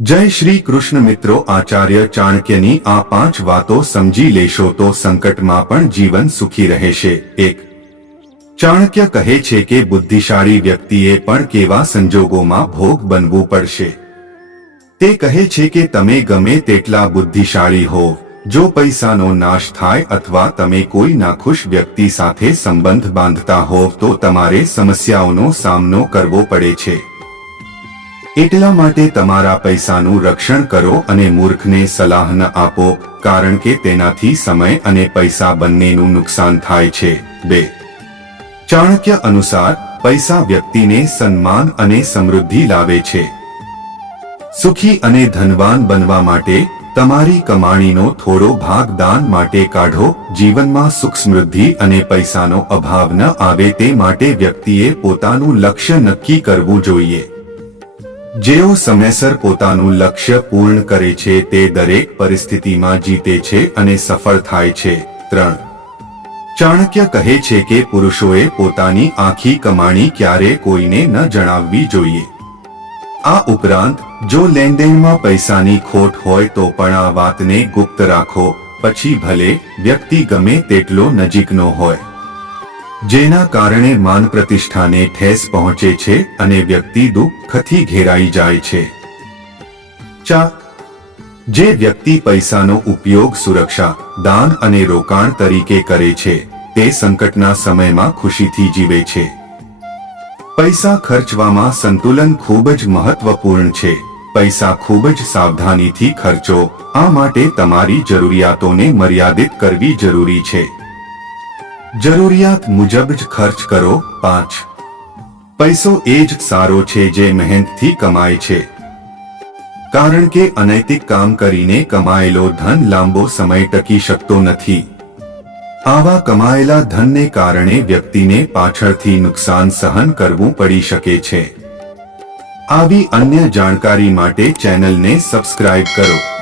જય શ્રી કૃષ્ણ મિત્રો, આચાર્ય ચાણક્યની આ પાંચ વાતો સમજી લેશો તો સંકટમાં પણ જીવન સુખી રહેશે. એક, ચાણક્ય કહે છે કે બુદ્ધિશાળી વ્યક્તિએ પણ કેવા સંજોગોમાં ભોગ બનવું પડશે. તે કહે છે કે તમે ગમે તેટલા બુદ્ધિશાળી હો, જો પૈસાનો નાશ થાય અથવા તમે કોઈ નાખુશ વ્યક્તિ સાથે સંબંધ બાંધતા હોવ તો તમારે સમસ્યાઓનો સામનો કરવો પડે છે. એટલા માટે તમારા પૈસાનું રક્ષણ કરો અને મૂર્ખને સલાહ ન આપો, કારણ કે તેનાથી સમય અને પૈસા બંનેનું નુકસાન થાય છે. બે. ચાણક્ય અનુસાર, પૈસા વ્યક્તિને સન્માન અને સમૃદ્ધિ લાવે છે. સુખી અને ધનવાન બનવા માટે, તમારી કમાણીનો થોડો ભાગ દાન માટે કાઢો, જીવનમાં સુખ સમૃદ્ધિ અને પૈસાનો અભાવ ન આવે તે માટે વ્યક્તિએ પોતાનું લક્ષ્ય નક્કી કરવું જોઈએ. જેઓ સમયસર પોતાનું લક્ષ્ય પૂર્ણ કરે છે તે દરેક પરિસ્થિતિમાં જીતે છે અને સફળ થાય છે. ત્રણ. ચાણક્ય કહે છે કે પુરુષોએ પોતાની આખી કમાણી ક્યારે કોઈને ન જણાવવી જોઈએ. આ ઉપરાંત, જો લેનદેનમાં પૈસાની ખોટ હોય તો પણ આ વાતને ગુપ્ત રાખો, પછી ભલે વ્યક્તિ ગમે તેટલો નજીકનો હોય. જેના કારણે માન પ્રતિષ્ઠાને ઠેસ પહોંચે છે અને વ્યક્તિ દુઃખથી ઘેરાઈ જાય છે. ચા જે વ્યક્તિ પૈસાનો ઉપયોગ, સુરક્ષા, દાન અને રોકાણ તરીકે કરે છે, તે સંકટના સમયમાં ખુશીથી જીવે છે. પૈસા ખર્ચવામાં સંતુલન ખૂબ જ મહત્વપૂર્ણ છે. પૈસા ખૂબ જ સાવધાનીથી ખર્ચો, આ માટે તમારી જરૂરિયાતોને મર્યાદિત કરવી જરૂરી છે. જરૂરિયાત મુજબ જ ખર્ચ કરો પાંચ. પૈસો એ જ સારો છે જે મહેનતથી કમાય છે. કારણ કે અનૈતિક કામ કરીને કમાયેલો ધન લાંબો સમય ટકી શકતો નથી. આવા કમાયેલા ધનને કારણે વ્યક્તિને પાછળથી નુકસાન સહન કરવું પડી શકે છે. આવી અન્ય જાણકારી માટે ચેનલને સબસ્ક્રાઇબ કરો.